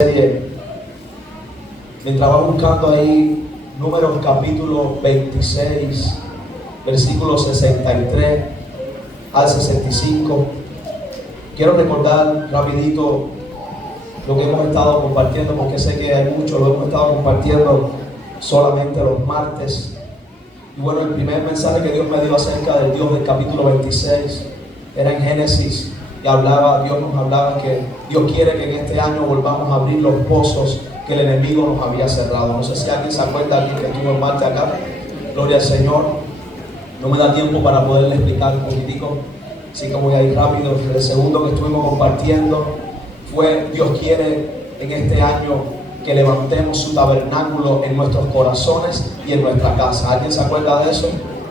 serie, mientras va buscando ahí Números capítulo 26, versículos 63 al 65, quiero recordar rapidito lo que hemos estado compartiendo, porque sé que hay muchos, lo hemos estado compartiendo solamente los martes. Y bueno, el primer mensaje que Dios me dio acerca del Dios del capítulo 26 era en Génesis, y Dios nos hablaba que Dios quiere que en este año volvamos a abrir los pozos que el enemigo nos había cerrado. No sé si alguien se acuerda, alguien que estuvo en Marte acá. Gloria al Señor. No me da tiempo para poderle explicar un poquitico, así que voy a ir rápido. El segundo que estuvimos compartiendo fue: Dios quiere en este año que levantemos su tabernáculo en nuestros corazones y en nuestra casa. ¿Alguien se acuerda de eso?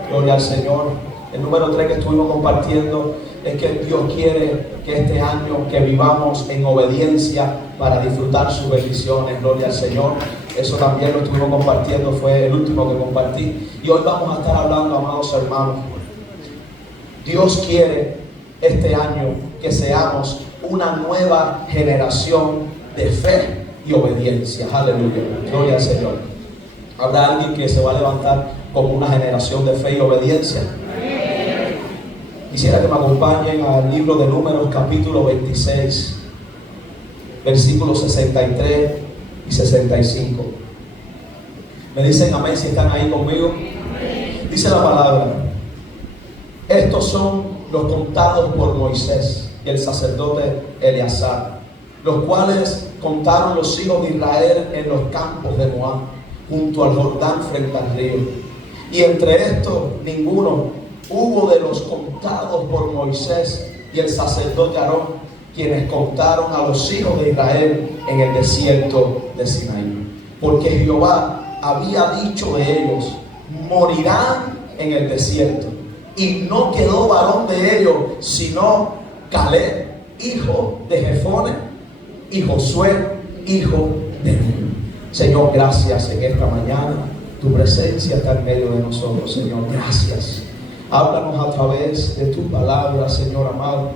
Gloria al Señor. El número 3 que estuvimos compartiendo es que Dios quiere que este año que vivamos en obediencia para disfrutar sus bendiciones. Gloria al Señor. Eso también lo estuvimos compartiendo, fue el último que compartí. Y hoy vamos a estar hablando, amados hermanos. Dios quiere este año que seamos una nueva generación de fe y obediencia. Aleluya. Gloria al Señor. ¿Habrá alguien que se va a levantar como una generación de fe y obediencia? Quisiera que me acompañen al libro de Números capítulo 26, versículos 63 y 65. Me dicen amén si están ahí conmigo. Dice la palabra: estos son los contados por Moisés y el sacerdote Eleazar, los cuales contaron los hijos de Israel en los campos de Moab, junto al Jordán frente al río. Y entre estos ninguno hubo de los contados por Moisés y el sacerdote Aarón, quienes contaron a los hijos de Israel en el desierto de Sinaí. Porque Jehová había dicho de ellos: morirán en el desierto. Y no quedó varón de ellos, sino Caleb, hijo de Jefone, y Josué, hijo de Nun. Señor, gracias en esta mañana. Tu presencia está en medio de nosotros, Señor. Gracias. Háblanos a través de tu palabra, Señor amado,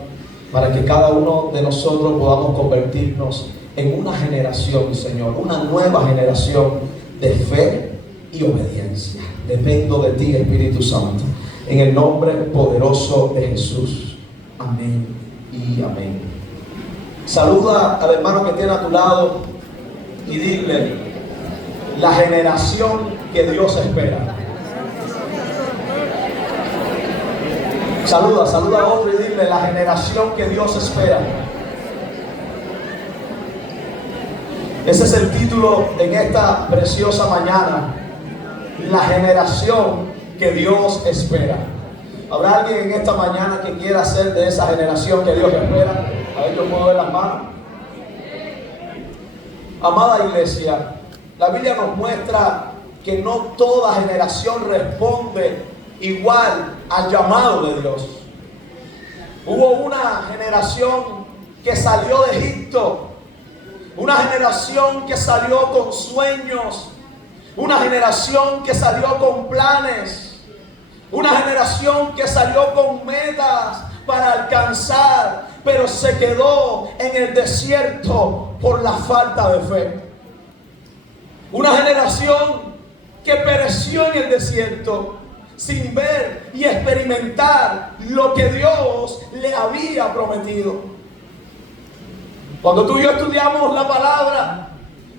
para que cada uno de nosotros podamos convertirnos en una generación, Señor, una nueva generación de fe y obediencia. Dependo de ti, Espíritu Santo, en el nombre poderoso de Jesús. Amén y amén. Saluda al hermano que tiene a tu lado y dile: la generación que Dios espera. Saluda a otro y dile: la generación que Dios espera. Ese es el título en esta preciosa mañana: la generación que Dios espera. ¿Habrá alguien en esta mañana que quiera ser de esa generación que Dios espera? A ver, yo puedo ver las manos. Amada iglesia, la Biblia nos muestra que no toda generación responde igual al llamado de Dios. Hubo una generación que salió de Egipto, una generación que salió con sueños, una generación que salió con planes, una generación que salió con metas para alcanzar, pero se quedó en el desierto por la falta de fe. Una generación que pereció en el desierto sin ver y experimentar lo que Dios le había prometido. Cuando tú y yo estudiamos la palabra,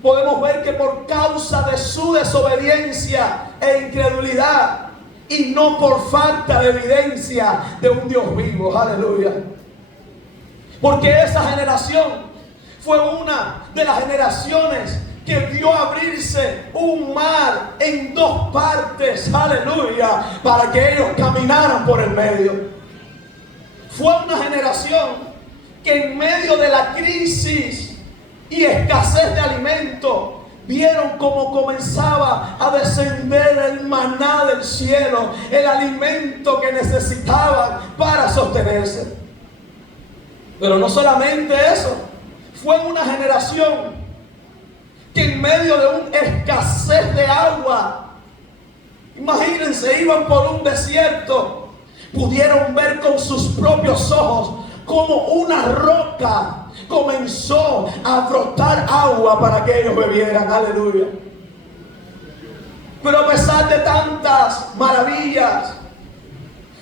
podemos ver que por causa de su desobediencia e incredulidad, y no por falta de evidencia de un Dios vivo, aleluya, porque esa generación fue una de las generaciones que vio abrirse un mar en dos partes, aleluya, para que ellos caminaran por el medio. Fue una generación que en medio de la crisis y escasez de alimento, vieron cómo comenzaba a descender el maná del cielo, el alimento que necesitaban para sostenerse. Pero no solamente eso, fue una generación que en medio de una escasez de agua, imagínense, iban por un desierto, pudieron ver con sus propios ojos como una roca comenzó a brotar agua para que ellos bebieran. Aleluya. Pero a pesar de tantas maravillas,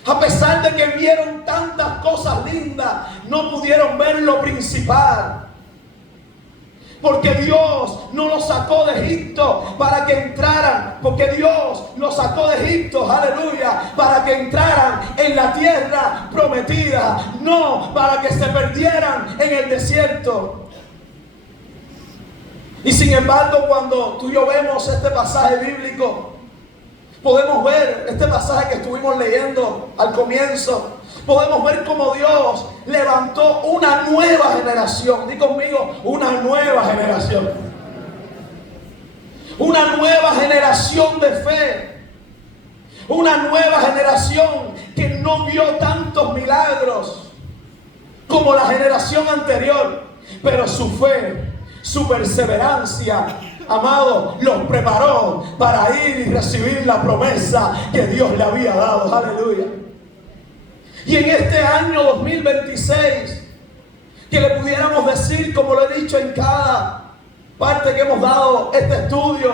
a pesar de que vieron tantas cosas lindas, no pudieron ver lo principal. Porque Dios no los sacó de Egipto para que entraran. Porque Dios los sacó de Egipto, aleluya, para que entraran en la tierra prometida. No para que se perdieran en el desierto. Y sin embargo, cuando tú y yo vemos este pasaje bíblico, podemos ver este pasaje que estuvimos leyendo al comienzo. Podemos ver cómo Dios levantó una nueva generación. Di conmigo, una nueva generación. Una nueva generación de fe. Una nueva generación que no vio tantos milagros como la generación anterior. Pero su fe, su perseverancia, amado, los preparó para ir y recibir la promesa que Dios le había dado. Aleluya. Y en este año 2026, que le pudiéramos decir, como lo he dicho en cada parte que hemos dado este estudio,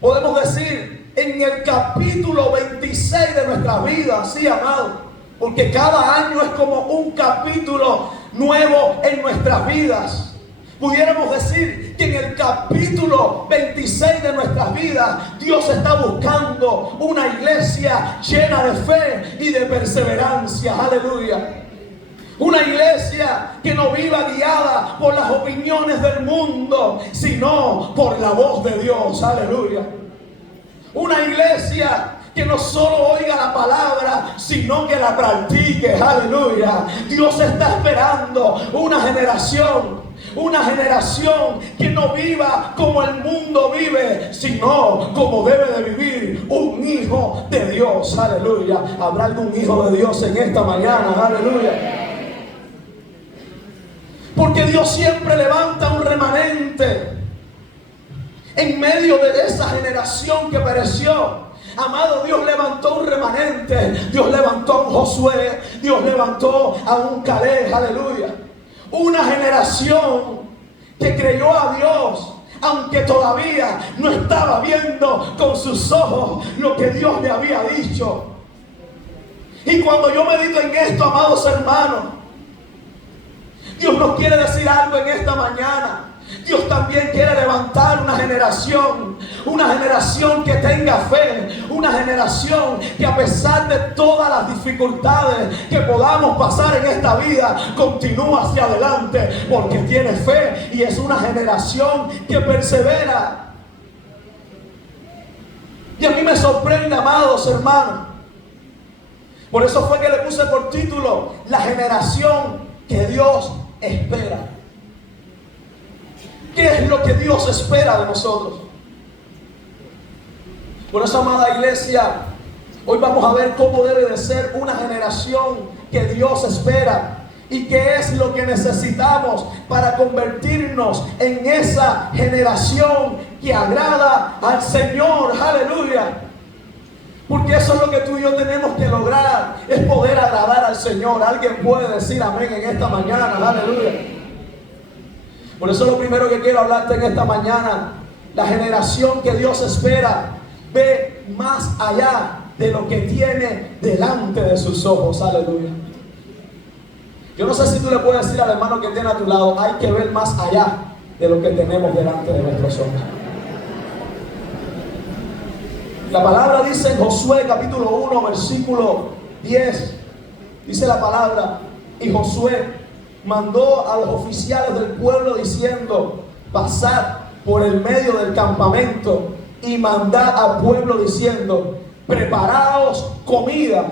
podemos decir en el capítulo 26 de nuestra vida, sí, amado, porque cada año es como un capítulo nuevo en nuestras vidas. Pudiéramos decir que en el capítulo 26 de nuestras vidas, Dios está buscando una iglesia llena de fe y de perseverancia. Aleluya. Una iglesia que no viva guiada por las opiniones del mundo, sino por la voz de Dios. Aleluya. Una iglesia que no solo oiga la palabra, sino que la practique. Aleluya. Dios está esperando una generación que no viva como el mundo vive, sino como debe de vivir un hijo de Dios. Aleluya. ¿Habrá algún hijo de Dios en esta mañana? Aleluya. Porque Dios siempre levanta un remanente en medio de esa generación que pereció. Amado, Dios levantó un remanente. Dios levantó a un Josué. Dios levantó a un Caleb. Aleluya. Una generación que creyó a Dios, aunque todavía no estaba viendo con sus ojos lo que Dios le había dicho. Y cuando yo medito en esto, amados hermanos, Dios nos quiere decir algo en esta mañana. Dios también quiere levantar una generación que tenga fe, una generación que a pesar de todas las dificultades que podamos pasar en esta vida, continúa hacia adelante porque tiene fe y es una generación que persevera. Y a mí me sorprende, amados hermanos. Por eso fue que le puse por título la generación que Dios espera. ¿Qué es lo que Dios espera de nosotros? Por eso, amada iglesia, hoy vamos a ver cómo debe de ser una generación que Dios espera y qué es lo que necesitamos para convertirnos en esa generación que agrada al Señor. Aleluya. Porque eso es lo que tú y yo tenemos que lograr, es poder agradar al Señor. Alguien puede decir amén en esta mañana. Aleluya. Por eso lo primero que quiero hablarte en esta mañana, la generación que Dios espera ve más allá de lo que tiene delante de sus ojos. Aleluya. Yo no sé si tú le puedes decir al hermano que tiene a tu lado, hay que ver más allá de lo que tenemos delante de nuestros ojos. La palabra dice en Josué capítulo 1 versículo 10, dice la palabra, y Josué mandó a los oficiales del pueblo diciendo, pasad por el medio del campamento y mandad al pueblo diciendo, preparaos comida,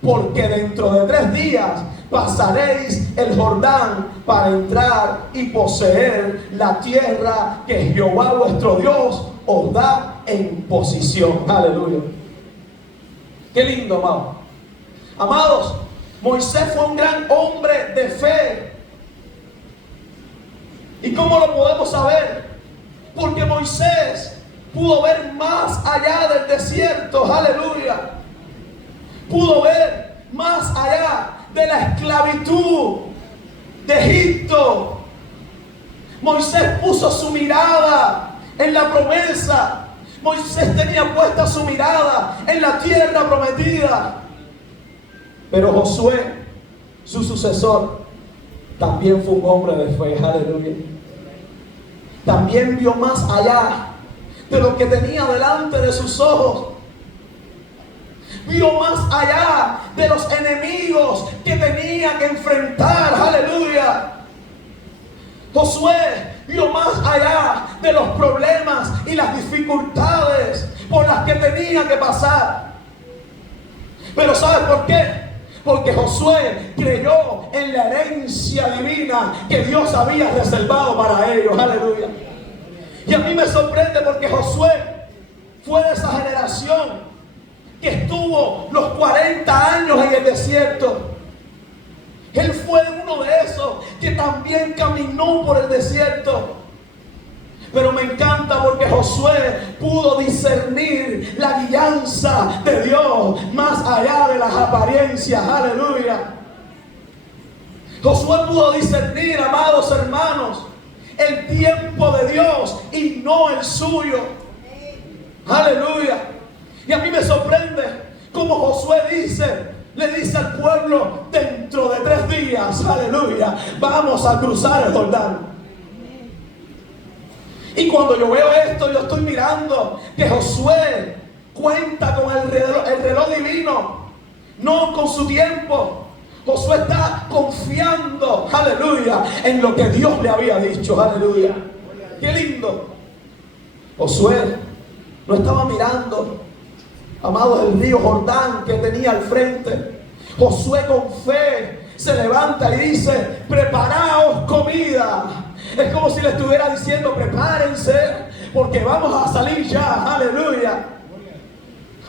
porque dentro de 3 días pasaréis el Jordán para entrar y poseer la tierra que Jehová vuestro Dios os da en posesión. Aleluya. Qué lindo, amado. Amados, Moisés fue un gran hombre de fe. ¿Y cómo lo podemos saber? Porque Moisés pudo ver más allá del desierto. Aleluya. Pudo ver más allá de la esclavitud de Egipto. Moisés puso su mirada en la promesa. Moisés tenía puesta su mirada en la tierra prometida. Pero Josué, su sucesor, también fue un hombre de fe. Aleluya. También vio más allá de lo que tenía delante de sus ojos. Vio más allá de los enemigos que tenía que enfrentar. Aleluya. Josué vio más allá de los problemas y las dificultades por las que tenía que pasar. Pero ¿sabes por qué? Porque Josué creyó en la herencia divina que Dios había reservado para ellos. Aleluya. Y a mí me sorprende porque Josué fue de esa generación que estuvo los 40 años en el desierto. Él fue uno de esos que también caminó por el desierto. Pero me encanta porque Josué pudo discernir la guianza de Dios más allá de las apariencias. Aleluya. Josué pudo discernir, amados hermanos, el tiempo de Dios y no el suyo. Aleluya. Y a mí me sorprende como Josué le dice al pueblo: dentro de 3 días, aleluya, vamos a cruzar el Jordán. Y cuando yo veo esto, yo estoy mirando que Josué cuenta con el reloj divino, no con su tiempo. Josué está confiando, aleluya, en lo que Dios le había dicho. Aleluya. Qué lindo. Josué no estaba mirando, amados, el río Jordán que tenía al frente. Josué con fe se levanta y dice: preparaos comida. Es como si le estuviera diciendo: prepárense, porque vamos a salir ya. Aleluya.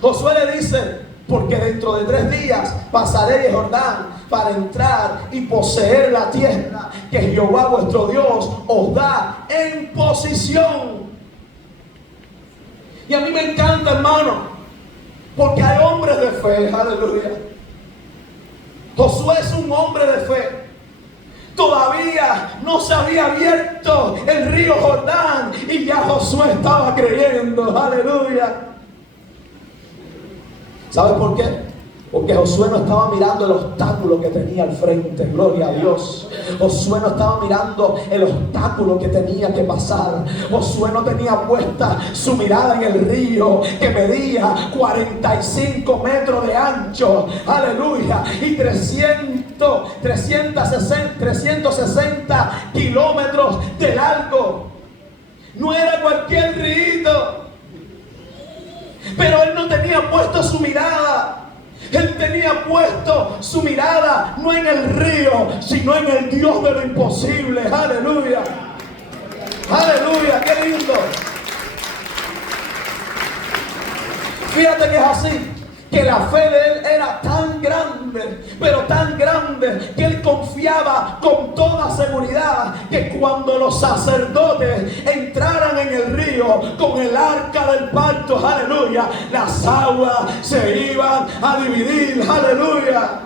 Josué le dice: porque dentro de 3 días pasaré el Jordán para entrar y poseer la tierra que Jehová vuestro Dios os da en posesión. Y a mí me encanta, hermano, porque hay hombres de fe. Aleluya. Josué es un hombre de fe. Todavía no se había abierto el río Jordán y ya Josué estaba creyendo. Aleluya. ¿Sabes por qué? Porque Josué no estaba mirando el obstáculo que tenía al frente. Gloria a Dios. Josué no estaba mirando el obstáculo que tenía que pasar. Josué no tenía puesta su mirada en el río que medía 45 metros de ancho. Aleluya. Y 360 kilómetros de largo. No era cualquier río. Pero él no tenía puesto su mirada. Él tenía puesto su mirada no en el río, sino en el Dios de lo imposible. Aleluya. Aleluya, qué lindo. Fíjate que es así, que la fe de él era tan grande, pero tan grande, que él confiaba con toda seguridad que cuando los sacerdotes entraran en el río con el arca del pacto, aleluya, las aguas se iban a dividir. Aleluya.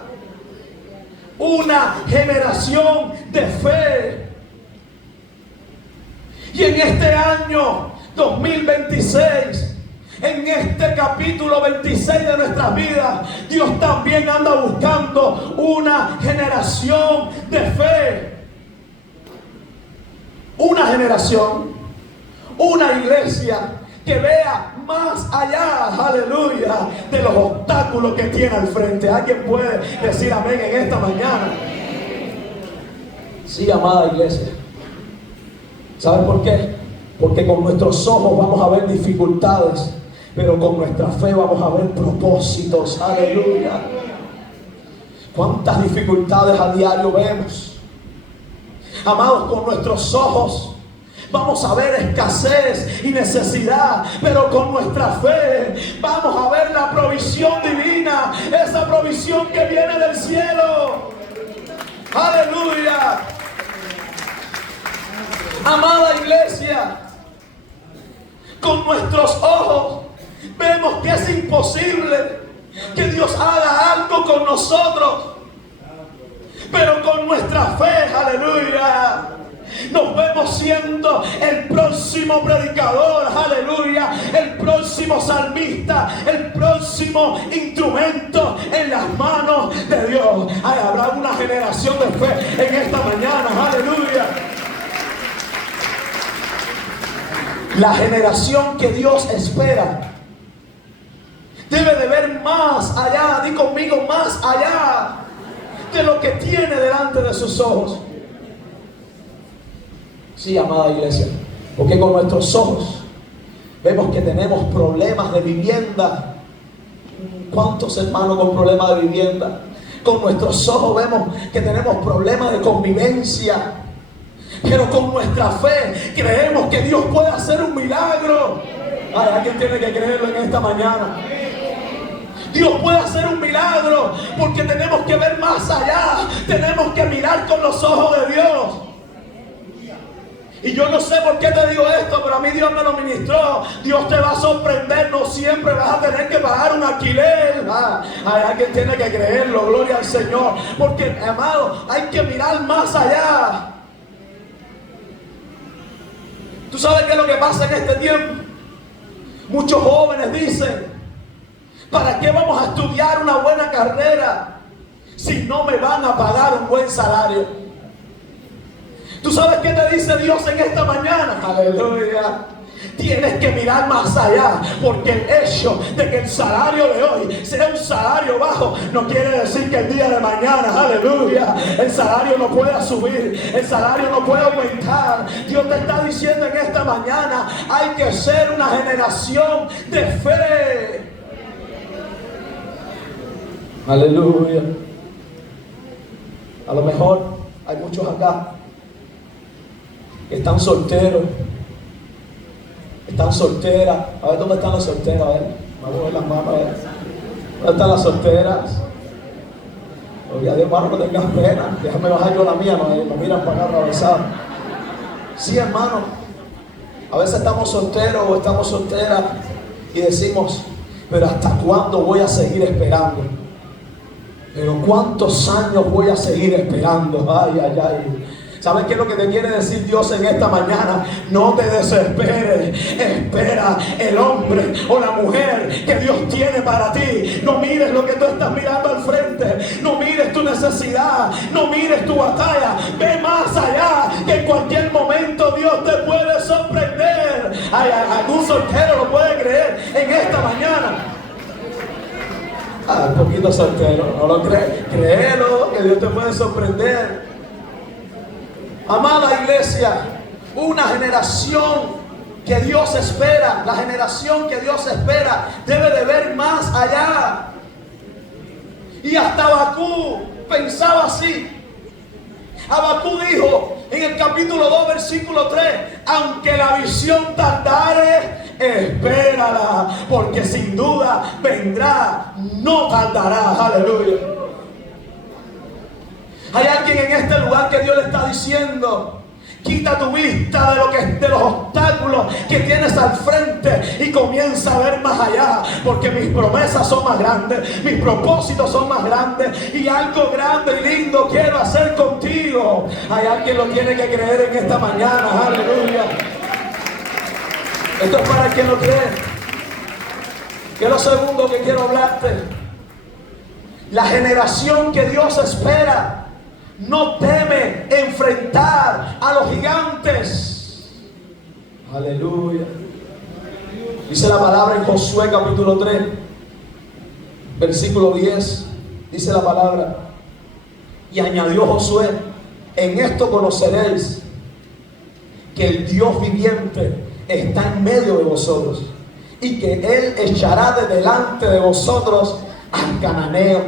Una generación de fe. Y en este año 2026, en este capítulo 26 de nuestras vidas, Dios también anda buscando una generación de fe. Una generación, una iglesia que vea más allá, aleluya, de los obstáculos que tiene al frente. ¿Alguien puede decir amén en esta mañana? Sí, amada iglesia. ¿Sabes por qué? Porque con nuestros ojos vamos a ver dificultades, pero con nuestra fe vamos a ver propósitos. Aleluya. ¿Cuántas dificultades a diario vemos? Amados, con nuestros ojos vamos a ver escasez y necesidad, pero con nuestra fe vamos a ver la provisión divina, esa provisión que viene del cielo. Aleluya. Amada iglesia, con nuestros ojos vemos que es imposible que Dios haga algo con nosotros, pero con nuestra fe, aleluya, Nos vemos siendo el próximo predicador, aleluya, el próximo salmista, el próximo instrumento en las manos de Dios. Ay, habrá una generación de fe en esta mañana, aleluya. La generación que Dios espera debe de ver más allá, di conmigo, más allá de lo que tiene delante de sus ojos. Sí, amada iglesia, porque con nuestros ojos vemos que tenemos problemas de vivienda. ¿Cuántos hermanos con problemas de vivienda? Con nuestros ojos vemos que tenemos problemas de convivencia, pero con nuestra fe creemos que Dios puede hacer un milagro. Ay, alguien tiene que creerlo en esta mañana. Dios puede hacer un milagro porque tenemos que ver más allá. Tenemos que mirar con los ojos de Dios. Y yo no sé por qué te digo esto, pero a mí Dios me lo ministró. Dios te va a sorprender, no siempre vas a tener que pagar un alquiler. Hay alguien tiene que creerlo, gloria al Señor. Porque, amado, hay que mirar más allá. ¿Tú sabes qué es lo que pasa en este tiempo? Muchos jóvenes dicen: ¿para qué vamos a estudiar una buena carrera si no me van a pagar un buen salario? ¿Tú sabes qué te dice Dios en esta mañana? Aleluya. Tienes que mirar más allá, porque el hecho de que el salario de hoy sea un salario bajo no quiere decir que el día de mañana, aleluya, el salario no pueda subir, el salario no puede aumentar. Dios te está diciendo en esta mañana: hay que ser una generación de fe. Aleluya. A lo mejor hay muchos acá que están solteros, están solteras. A ver, ¿dónde están las solteras? A ver, vamos a ver las manos, a ver. ¿Dónde están las solteras? Gloria a Dios, hermano, no tengas pena. Déjame bajar yo la mía, no miran para acá atravesado. Sí, hermano, a veces estamos solteros o estamos solteras y decimos: pero ¿hasta cuándo voy a seguir esperando? Pero ¿cuántos años voy a seguir esperando? Ay, ay, ay. ¿Sabes qué es lo que te quiere decir Dios en esta mañana? No te desesperes. Espera el hombre o la mujer que Dios tiene para ti. No mires lo que tú estás mirando al frente. No mires tu necesidad. No mires tu batalla. Ve más allá, que en cualquier momento Dios te puede sorprender. Ay, algún soltero lo puede creer en esta mañana. Un poquito soltero, ¿no lo crees? Créelo, que Dios te puede sorprender. Amada iglesia, una generación que Dios espera, la generación que Dios espera debe de ver más allá. Y hasta Abacú pensaba así. Abacú dijo en el capítulo 2, versículo 3: aunque la visión tardare, espérala, porque sin duda vendrá, no tardará. Aleluya. Hay alguien en este lugar que Dios le está diciendo: quita tu vista de los obstáculos que tienes al frente y comienza a ver más allá, porque mis promesas son más grandes, mis propósitos son más grandes, y algo grande y lindo quiero hacer contigo. Hay alguien lo tiene que creer en esta mañana. Aleluya. Esto es para el que lo cree. ¿Qué es lo segundo que quiero hablarte? La generación que Dios espera no teme enfrentar a los gigantes. Aleluya. Dice la palabra en Josué capítulo 3, versículo 10. Dice la palabra: y añadió Josué: en esto conoceréis que el Dios viviente está en medio de vosotros, y que Él echará de delante de vosotros al cananeo,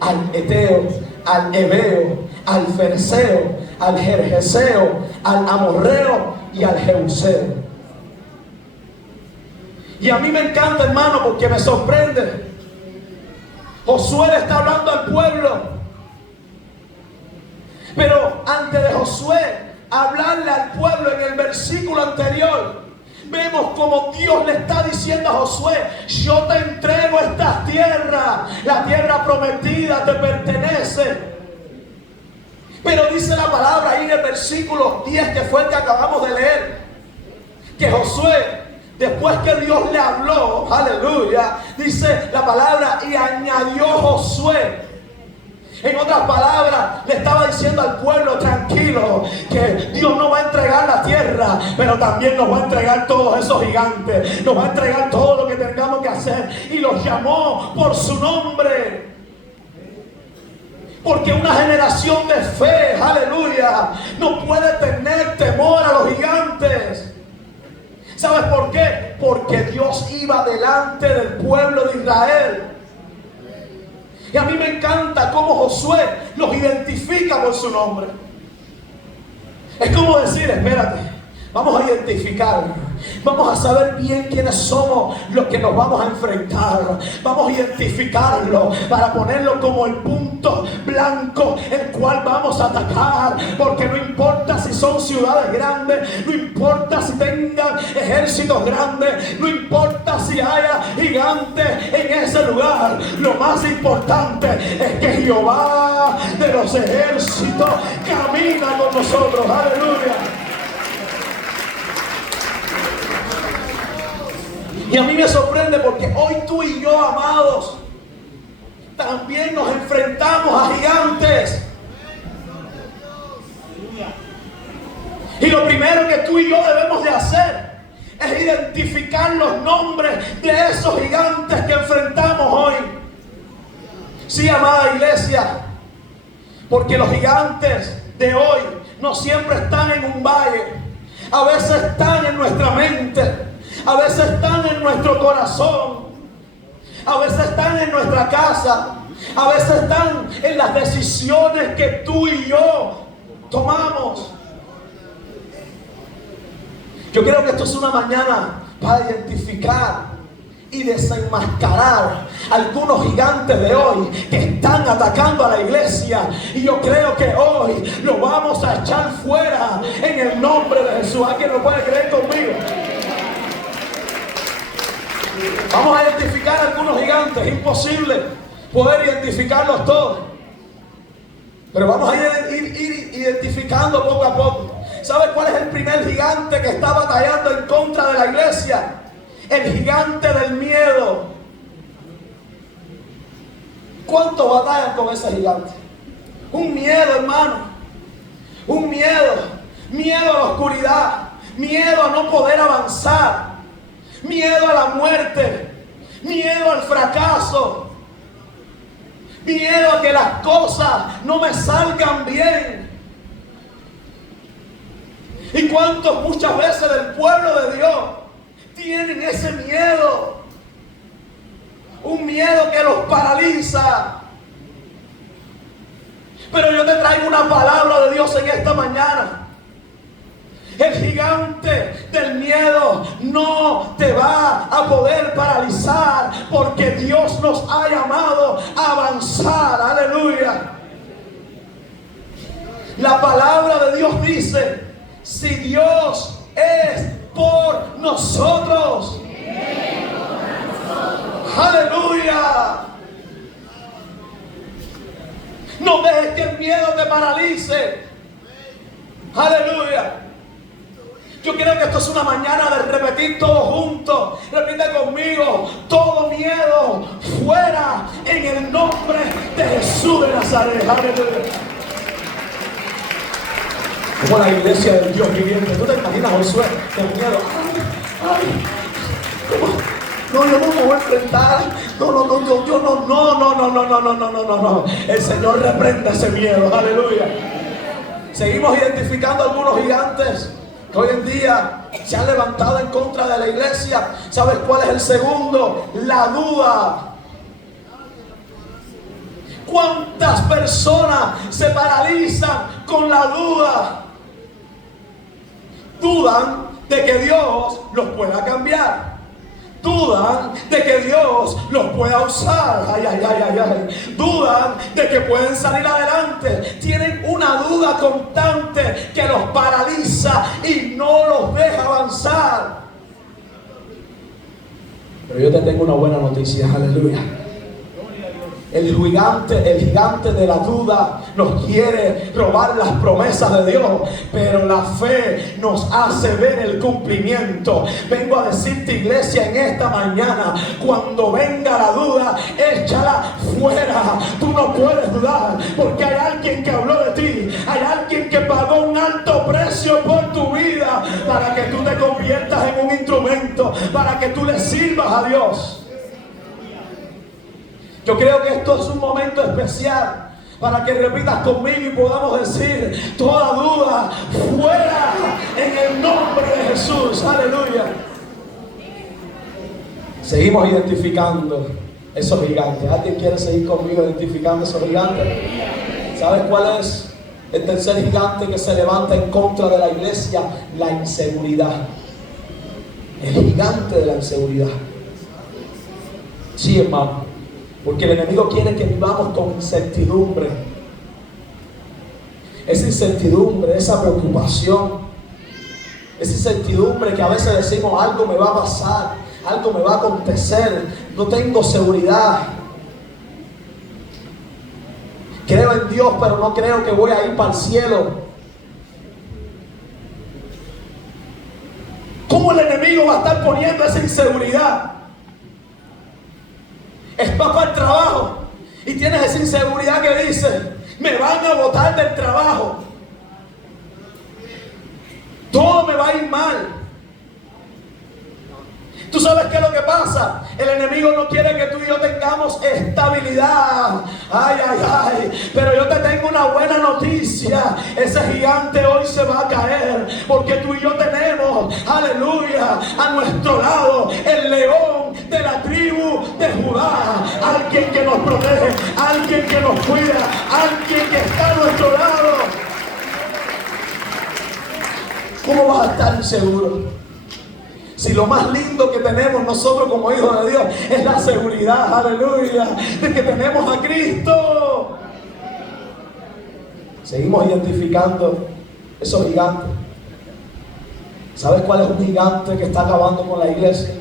al eteo, al heveo, al fereceo, al gergeseo, al amorreo y al jebuseo. Y a mí me encanta, hermano, porque me sorprende. Josué le está hablando al pueblo, pero antes de Josué hablarle al pueblo, en el versículo anterior vemos como Dios le está diciendo a Josué: yo te entrego esta tierra, la tierra prometida te pertenece. Pero dice la palabra ahí en el versículo 10, que fue el que acabamos de leer, que Josué, después que Dios le habló, aleluya, dice la palabra, y añadió Josué. En otras palabras, le estaba diciendo al pueblo: tranquilo, que Dios nos va a entregar la tierra, pero también nos va a entregar todos esos gigantes, nos va a entregar todo lo que tengamos que hacer. Y los llamó por su nombre. Porque una generación de fe, aleluya, no puede tener temor a los gigantes. ¿Sabes por qué? Porque Dios iba delante del pueblo de Israel. Y a mí me encanta cómo Josué los identifica por su nombre. Es como decir: espérate, vamos a identificar, vamos a saber bien quiénes somos los que nos vamos a enfrentar. Vamos a identificarlo para ponerlo como el punto blanco el cual vamos a atacar. Porque no importa si son ciudades grandes, no importa si tengan ejércitos grandes, no importa si haya gigantes en ese lugar. Lo más importante es que Jehová de los ejércitos camina con nosotros. Aleluya. Y a mí me sorprende porque hoy tú y yo, amados, también nos enfrentamos a gigantes. Y lo primero que tú y yo debemos de hacer es identificar los nombres de esos gigantes que enfrentamos hoy. Sí, amada iglesia, porque los gigantes de hoy no siempre están en un valle. A veces están en nuestra mente, a veces están en nuestro corazón, a veces están en nuestra casa, a veces están en las decisiones que tú y yo tomamos. Yo creo que esto es una mañana para identificar y desenmascarar algunos gigantes de hoy que están atacando a la iglesia. Y yo creo que hoy lo vamos a echar fuera en el nombre de Jesús. ¿Alguien lo puede creer conmigo? Vamos a identificar algunos gigantes. Es imposible poder identificarlos todos, pero vamos a ir identificando poco a poco. ¿Sabe cuál es el primer gigante que está batallando en contra de la iglesia? El gigante del miedo. ¿Cuántos batallan con ese gigante? Un miedo, hermano. Un miedo. Miedo a la oscuridad. Miedo a no poder avanzar. Miedo a la muerte. Miedo al fracaso. Miedo a que las cosas no me salgan bien. ¿Y cuántos muchas veces del pueblo de Dios tienen ese miedo? Un miedo que los paraliza. Pero yo te traigo una palabra de Dios en esta mañana. El gigante del miedo no te va a poder paralizar, porque Dios nos ha llamado a avanzar. Aleluya. La palabra de Dios dice: si Dios es por nosotros, aleluya. No dejes que el miedo te paralice. Aleluya. Yo creo que esto es una mañana de repetir todos juntos. Repite conmigo: todo miedo fuera en el nombre de Jesús de Nazaret. Aleluya. Como la iglesia del Dios viviente. ¿Tú te imaginas a Josué con miedo? Ay, no, yo no me voy a enfrentar. No. El Señor reprende ese miedo. Aleluya. Seguimos identificando algunos gigantes que hoy en día se han levantado en contra de la iglesia. ¿Sabes cuál es el segundo? La duda. ¿Cuántas personas se paralizan con la duda? Dudan de que Dios los pueda cambiar. Dudan de que Dios los pueda usar. Dudan de que pueden salir adelante. Tienen una duda constante que los paraliza y no los deja avanzar. Pero yo te tengo una buena noticia. Aleluya. El gigante de la duda nos quiere robar las promesas de Dios, pero la fe nos hace ver el cumplimiento. Vengo a decirte, iglesia, en esta mañana, cuando venga la duda, échala fuera. Tú no puedes dudar, porque hay alguien que habló de ti, hay alguien que pagó un alto precio por tu vida, para que tú te conviertas en un instrumento, para que tú le sirvas a Dios. Yo creo que esto es un momento especial para que repitas conmigo y podamos decir: toda duda fuera en el nombre de Jesús. Aleluya. Seguimos identificando esos gigantes. ¿Alguien quiere seguir conmigo identificando esos gigantes? ¿Sabes cuál es el tercer gigante que se levanta en contra de la iglesia? La inseguridad. El gigante de la inseguridad. Sí, hermano. Porque el enemigo quiere que vivamos con incertidumbre. Esa incertidumbre, esa preocupación, esa incertidumbre que a veces decimos: algo me va a pasar, algo me va a acontecer, no tengo seguridad. Creo en Dios, pero no creo que voy a ir para el cielo. ¿Cómo el enemigo va a estar poniendo esa inseguridad? Vas para el trabajo y tienes esa inseguridad que dice: me van a botar del trabajo, todo me va a ir mal. ¿Tú sabes qué es lo que pasa? El enemigo no quiere que tú y yo tengamos estabilidad. Ay, ay, ay. Pero yo te tengo una buena noticia. Ese gigante hoy se va a caer, porque tú y yo tenemos, aleluya, a nuestro lado el león de la tribu de Judá. Alguien que nos protege, alguien que nos cuida, alguien que está a nuestro lado. ¿Cómo vas a estar inseguro? Si lo más lindo que tenemos nosotros como hijos de Dios es la seguridad, aleluya, de que tenemos a Cristo. Seguimos identificando esos gigantes. ¿Sabes cuál es un gigante que está acabando con la iglesia?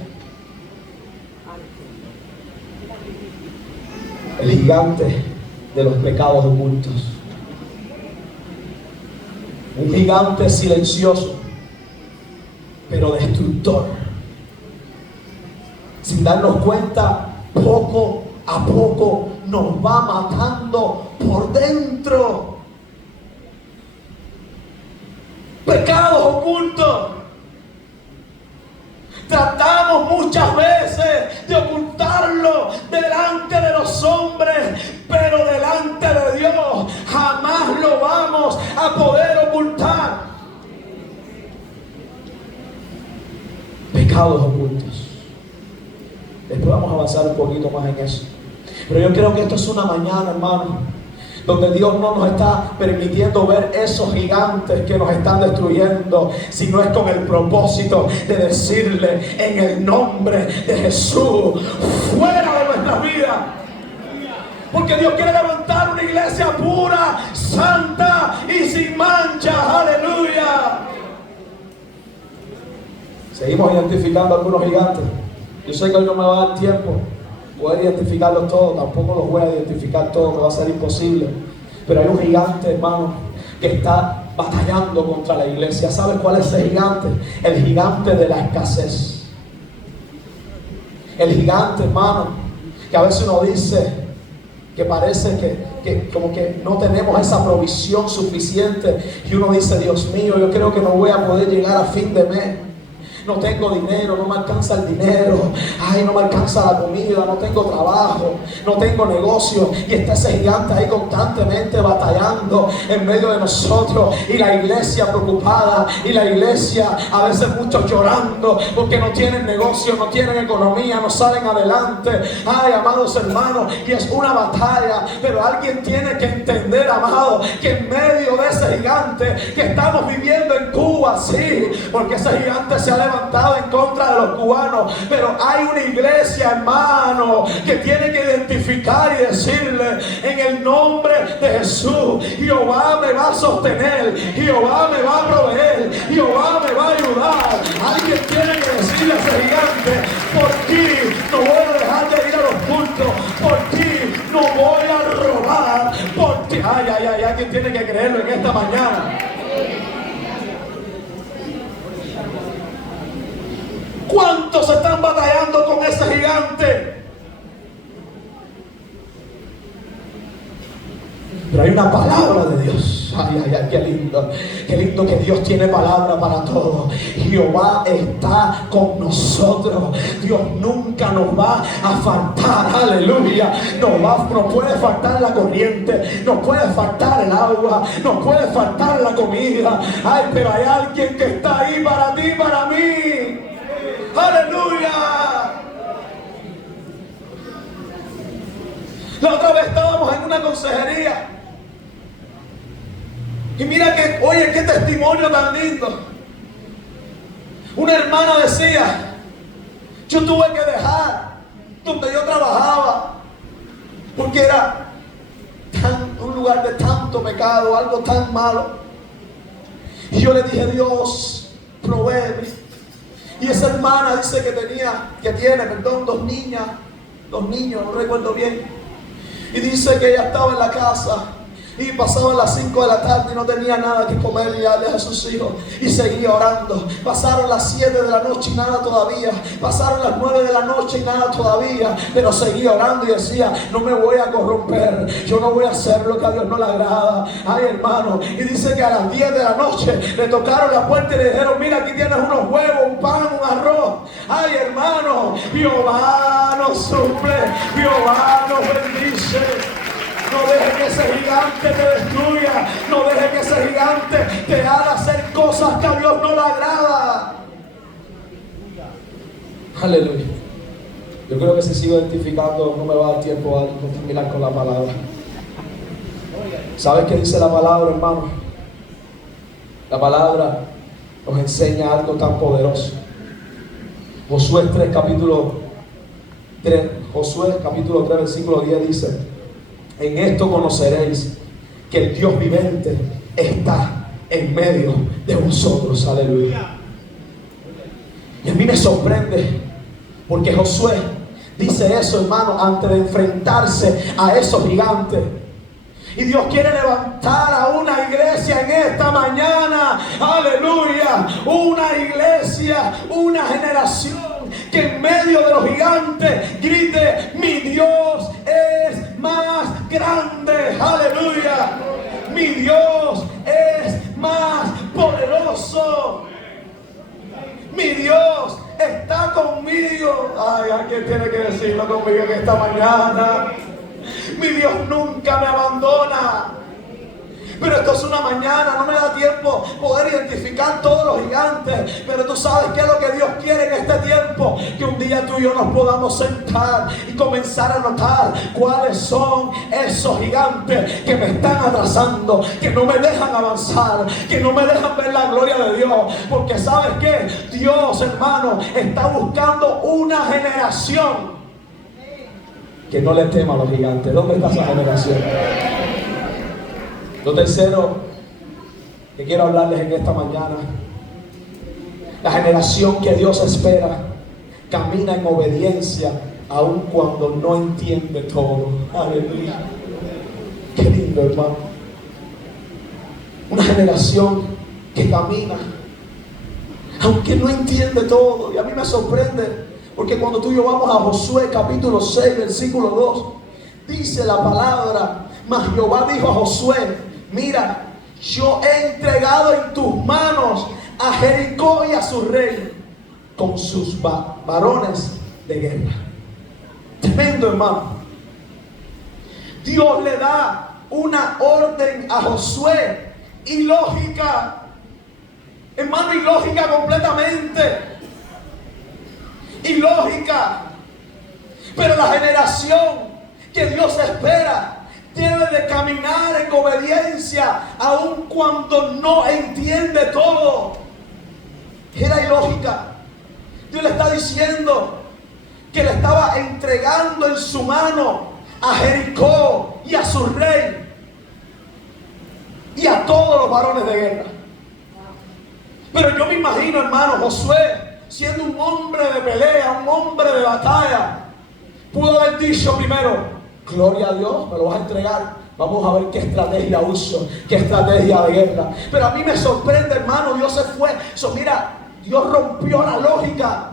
El gigante de los pecados ocultos. Un gigante silencioso, pero destructor. Sin darnos cuenta, poco a poco nos va matando por dentro. Pecados ocultos. Tratamos muchas veces de ocultarlo delante de los hombres, pero delante de Dios jamás lo vamos a poder ocultar. Pecados ocultos. Después vamos a avanzar un poquito más en eso. Pero yo creo que esto es una mañana, hermano, donde Dios no nos está permitiendo ver esos gigantes que nos están destruyendo, sino es con el propósito de decirle: en el nombre de Jesús, fuera de nuestras vidas. Porque Dios quiere levantar una iglesia pura, santa y sin mancha. Aleluya. Seguimos identificando algunos gigantes. Yo sé que hoy no me va a dar tiempo poder identificarlos todos, tampoco los voy a identificar todos, me va a ser imposible. Pero hay un gigante, hermano, que está batallando contra la iglesia. ¿Sabes cuál es ese gigante? El gigante de la escasez. El gigante, hermano, que a veces uno dice que parece que como que no tenemos esa provisión suficiente, y uno dice: Dios mío, yo creo que no voy a poder llegar a fin de mes. No tengo dinero, no me alcanza el dinero. Ay, no me alcanza la comida, no tengo trabajo, no tengo negocio. Y está ese gigante ahí constantemente batallando en medio de nosotros. Y la iglesia preocupada, y la iglesia a veces muchos llorando porque no tienen negocio, no tienen economía, no salen adelante. Ay, amados hermanos, y es una batalla. Pero alguien tiene que entender, amado, que en medio de ese gigante que estamos viviendo en Cuba, sí, porque ese gigante se ha levantado en contra de los cubanos, pero hay una iglesia, hermano, que tiene que identificar y decirle: en el nombre de Jesús, Jehová me va a sostener, Jehová me va a proveer, Jehová me va a ayudar. Alguien tiene que decirle a ese gigante: por ti no voy a dejar de ir a los cultos, por ti no voy mañana. ¿Cuántos están batallando con ese gigante? Pero hay una palabra de Dios. Ay, ay, ay, qué lindo. Qué lindo que Dios tiene palabra para todos. Jehová está con nosotros. Dios nunca nos va a faltar. Aleluya. Nos puede faltar la corriente. Nos puede faltar el agua. Nos puede faltar la comida. Ay, pero hay alguien que está ahí para ti y para mí. Aleluya. La otra vez estábamos en una consejería. Y mira que, oye, qué testimonio tan lindo. Una hermana decía: yo tuve que dejar donde yo trabajaba porque era un lugar de tanto pecado, algo tan malo. Y yo le dije: Dios, provéeme. Y esa hermana dice que tiene dos niños, no recuerdo bien. Y dice que ella estaba en la casa y pasaban las 5 de la tarde y no tenía nada que comer y darle a sus hijos, y seguía orando. Pasaron las 7 de la noche y nada todavía. Pasaron las 9 de la noche y nada todavía. Pero seguía orando y decía: no me voy a corromper, yo no voy a hacer lo que a Dios no le agrada. Ay, hermano. Y dice que a las 10 de la noche le tocaron la puerta y le dijeron: mira, aquí tienes unos huevos, un pan, un arroz. Ay, hermano, Jehová nos suple, Jehová nos bendice. No deje que ese gigante te destruya. No deje que ese gigante te haga hacer cosas que a Dios no le agrada. Aleluya. Yo creo que si sigo identificando no me va a dar tiempo a terminar con la palabra. ¿Sabes qué dice la palabra, hermano? La palabra nos enseña algo tan poderoso. Josué 3, capítulo 3, versículo 10 dice: en esto conoceréis que el Dios vivente está en medio de vosotros. Aleluya. Y a mí me sorprende porque Josué dice eso, hermano, antes de enfrentarse a esos gigantes. Y Dios quiere levantar a una iglesia en esta mañana. Aleluya. Una iglesia, una generación que en medio de los gigantes grite: mi Dios es más grande. Aleluya. Mi Dios es más poderoso. Mi Dios está conmigo. Ay, alguien tiene que decirlo conmigo en esta mañana. Mi Dios nunca me abandona. Pero esto es una mañana, no me da tiempo poder identificar todos los gigantes. Pero tú sabes qué es lo que Dios quiere en este tiempo: que un día tú y yo nos podamos sentar y comenzar a notar cuáles son esos gigantes que me están atrasando, que no me dejan avanzar, que no me dejan ver la gloria de Dios. Porque ¿sabes qué? Dios, hermano, está buscando una generación que no le tema a los gigantes. ¿Dónde está esa generación? Lo tercero que quiero hablarles en esta mañana: la generación que Dios espera camina en obediencia aun cuando no entiende todo. Aleluya. Qué lindo, hermano. Una generación que camina aunque no entiende todo. Y a mí me sorprende porque cuando tú y yo vamos a Josué capítulo 6 versículo 2, dice la palabra: mas Jehová dijo a Josué: mira, yo he entregado en tus manos a Jericó y a su rey con sus varones de guerra. Tremendo, hermano. Dios le da una orden a Josué ilógica, hermano, ilógica completamente. Ilógica. Pero la generación que Dios espera debe de caminar en obediencia aun cuando no entiende todo. Era ilógica. Dios le está diciendo que le estaba entregando en su mano a Jericó y a su rey y a todos los varones de guerra. Pero yo me imagino, hermano, Josué siendo un hombre de pelea, un hombre de batalla, pudo haber dicho primero: gloria a Dios, me lo vas a entregar. Vamos a ver qué estrategia uso, qué estrategia de guerra. Pero a mí me sorprende, hermano, Dios se fue. Mira, Dios rompió la lógica.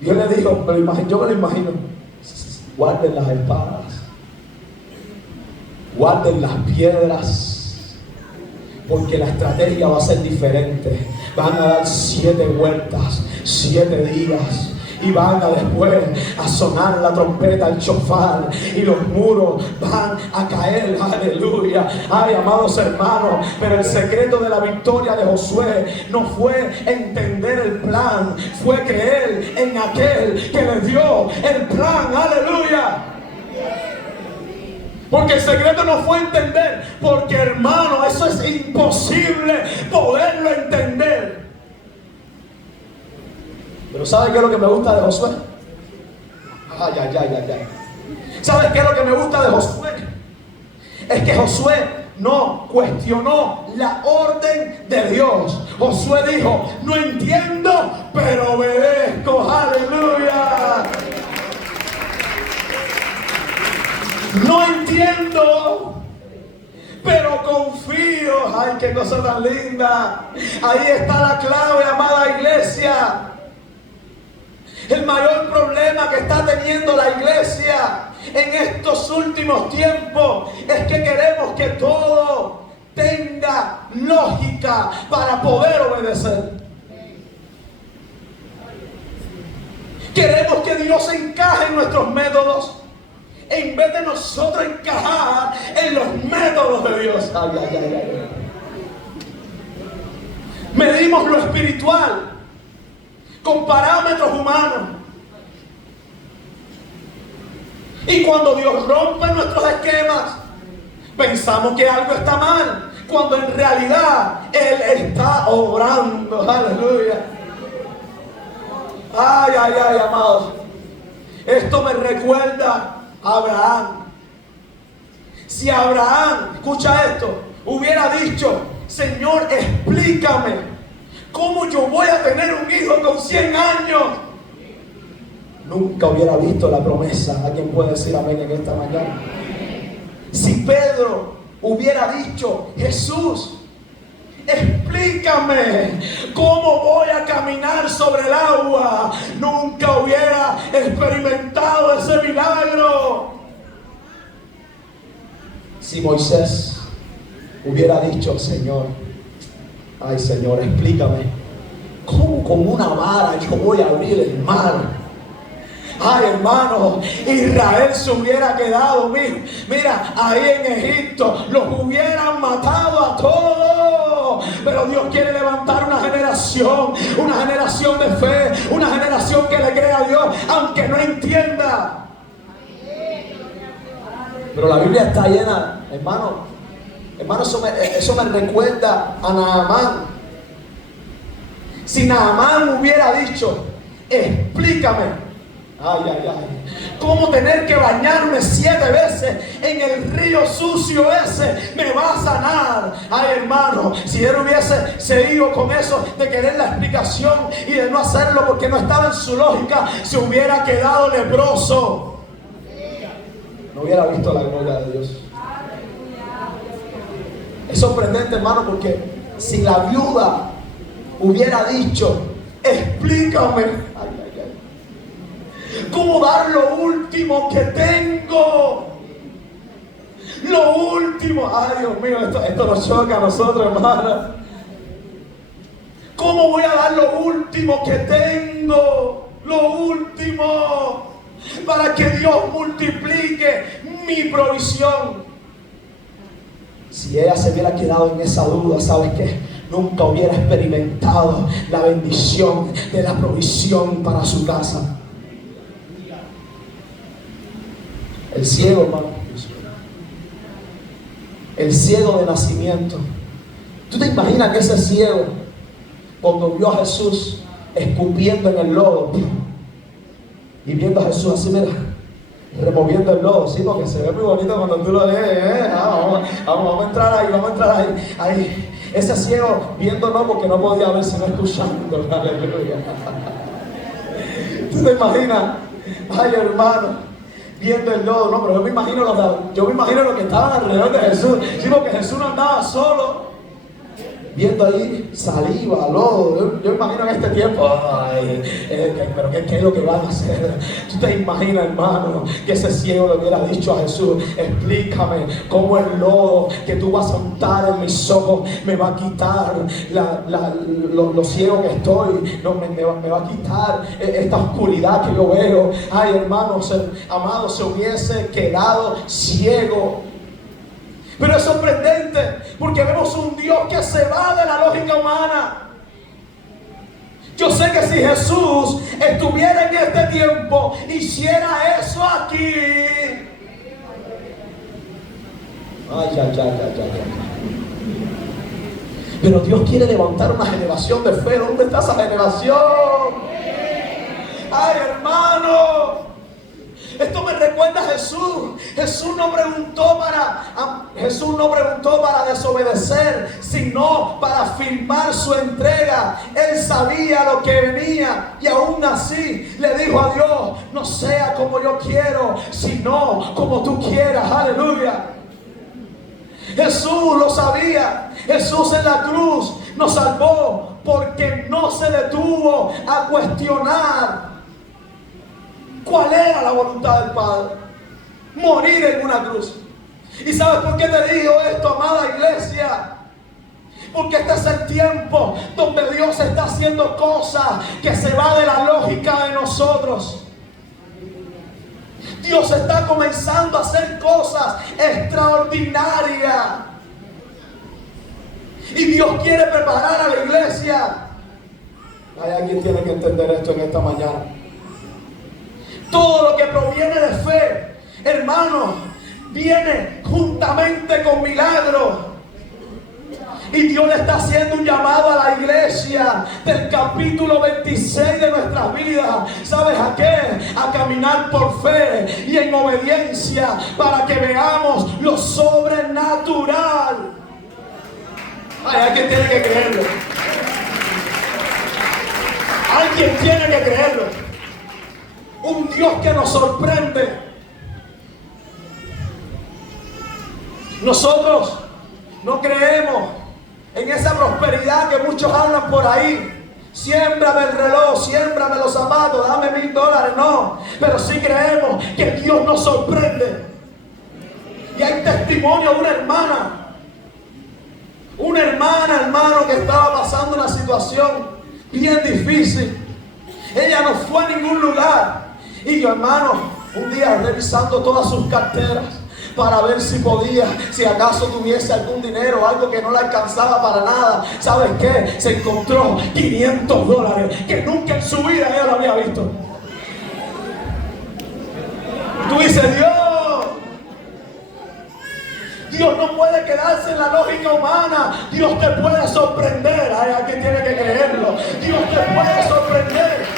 Dios le dijo, yo me lo imagino, guarden las espadas, guarden las piedras, porque la estrategia va a ser diferente. Van a dar 7 vueltas, 7 días. Y van a después a sonar la trompeta, el shofar, y los muros van a caer, aleluya. Ay, amados hermanos, pero el secreto de la victoria de Josué no fue entender el plan, fue creer en aquel que le dio el plan, aleluya. Porque el secreto no fue entender, porque hermano, eso es imposible poderlo entender. Pero ¿sabes qué es lo que me gusta de Josué? Ay. ¿Sabes qué es lo que me gusta de Josué? Es que Josué no cuestionó la orden de Dios. Josué dijo, no entiendo, pero obedezco. Aleluya. No entiendo, pero confío. Ay, qué cosa tan linda. Ahí está la clave, amada iglesia. El mayor problema que está teniendo la iglesia en estos últimos tiempos es que queremos que todo tenga lógica para poder obedecer. Queremos que Dios encaje en nuestros métodos en vez de nosotros encajar en los métodos de Dios. Medimos lo espiritual con parámetros humanos. Y cuando Dios rompe nuestros esquemas, pensamos que algo está mal, cuando en realidad Él está obrando. Aleluya. Ay, amados. Esto me recuerda a Abraham. Si Abraham, escucha esto, hubiera dicho, Señor, explícame ¿cómo yo voy a tener un hijo con 100 años? Nunca hubiera visto la promesa. ¿Alguien puede decir amén en esta mañana? Si Pedro hubiera dicho, Jesús, explícame cómo voy a caminar sobre el agua, nunca hubiera experimentado ese milagro. Si Moisés hubiera dicho, Señor, ay Señor, explícame cómo con una vara yo voy a abrir el mar. Ay hermano, Israel se hubiera quedado, mira, ahí en Egipto los hubieran matado a todos. Pero Dios quiere levantar una generación de fe, una generación que le crea a Dios, aunque no entienda. Pero la Biblia está llena, hermano, eso me recuerda a Naamán. Si Naamán hubiera dicho, explícame, cómo tener que bañarme 7 veces en el río sucio ese me va a sanar. Ay hermano, si él hubiese seguido con eso de querer la explicación y de no hacerlo porque no estaba en su lógica, se hubiera quedado leproso. No hubiera visto la gloria de Dios. Es sorprendente, hermano, porque si la viuda hubiera dicho, explícame cómo dar lo último que tengo. Lo último. Ay, Dios mío, esto nos choca a nosotros, hermano. ¿Cómo voy a dar lo último que tengo? Lo último. Para que Dios multiplique mi provisión. Si ella se hubiera quedado en esa duda, ¿sabes qué? Nunca hubiera experimentado la bendición de la provisión para su casa. El ciego, hermano, el ciego de nacimiento. ¿Tú te imaginas que ese ciego, cuando vio a Jesús escupiendo en el lodo y viendo a Jesús así, mira, removiendo el lodo, sí, porque se ve muy bonito cuando tú lo lees, vamos a entrar ahí. Ese ciego viendo no, porque no podía ver sino escuchando. Aleluya. ¿Tú te imaginas? Ay, hermano, viendo el lodo. No, pero yo me imagino los que estaban alrededor de Jesús. Sí, porque Jesús no andaba solo, viendo ahí saliva, lodo. Yo imagino en este tiempo, pero ¿qué es lo que van a hacer? Tú te imaginas, hermano, que ese ciego le hubiera dicho a Jesús: explícame cómo el lodo que tú vas a untar en mis ojos me va a quitar lo ciego que estoy, no, me va a quitar esta oscuridad que yo veo. Ay, hermano, amado, se hubiese quedado ciego. Pero es sorprendente porque vemos un Dios que se va de la lógica humana. Yo sé que si Jesús estuviera en este tiempo, hiciera eso aquí. Pero Dios quiere levantar una generación de fe. ¿Dónde está esa generación? Ay, hermano, esto me recuerda a Jesús. Jesús no preguntó para desobedecer, sino para firmar su entrega. Él sabía lo que venía y aún así le dijo a Dios: no sea como yo quiero, sino como tú quieras. Aleluya. Jesús lo sabía. Jesús en la cruz nos salvó porque no se detuvo a cuestionar cuál era la voluntad del Padre: morir en una cruz. ¿Y sabes por qué te digo esto, amada iglesia? Porque este es el tiempo donde Dios está haciendo cosas que se va de la lógica de nosotros. Dios está comenzando a hacer cosas extraordinarias. Y Dios quiere preparar a la iglesia. Hay alguien que tiene que entender esto en esta mañana. Todo lo que proviene de fe, hermano, viene juntamente con milagros. Y Dios le está haciendo un llamado a la iglesia del capítulo 26 de nuestras vidas. ¿Sabes a qué? A caminar por fe y en obediencia para que veamos lo sobrenatural. Hay alguien que tiene que creerlo. Alguien tiene que creerlo. Un Dios que nos sorprende. Nosotros no creemos en esa prosperidad que muchos hablan por ahí. Siémbrame el reloj, siémbrame los zapatos, dame $1000. No, pero sí creemos que Dios nos sorprende. Y hay testimonio de una hermano, que estaba pasando una situación bien difícil. Ella no fue a ningún lugar. Y yo, hermano, un día revisando todas sus carteras para ver si acaso tuviese algún dinero, algo que no le alcanzaba para nada. ¿Sabes qué? Se encontró $500 que nunca en su vida ella lo había visto. Tú dices: Dios no puede quedarse en la lógica humana. Dios te puede sorprender. Hay alguien que tiene que creerlo. Dios te puede sorprender.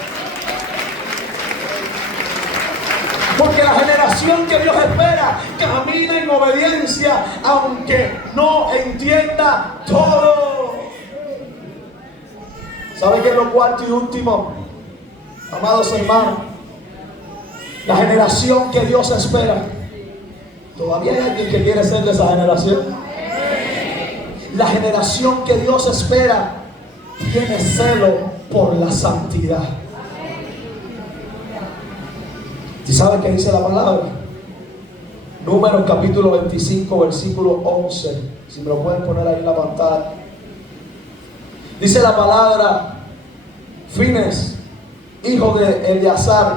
Porque la generación que Dios espera camina en obediencia, aunque no entienda todo. ¿Sabe qué es lo cuarto y último? Amados hermanos, la generación que Dios espera. ¿Todavía hay alguien que quiere ser de esa generación? La generación que Dios espera tiene celo por la santidad. ¿Y sabe qué dice la palabra? Números capítulo 25, versículo 11. Si me lo pueden poner ahí en la pantalla. Dice la palabra: Fines, hijo de Eleazar,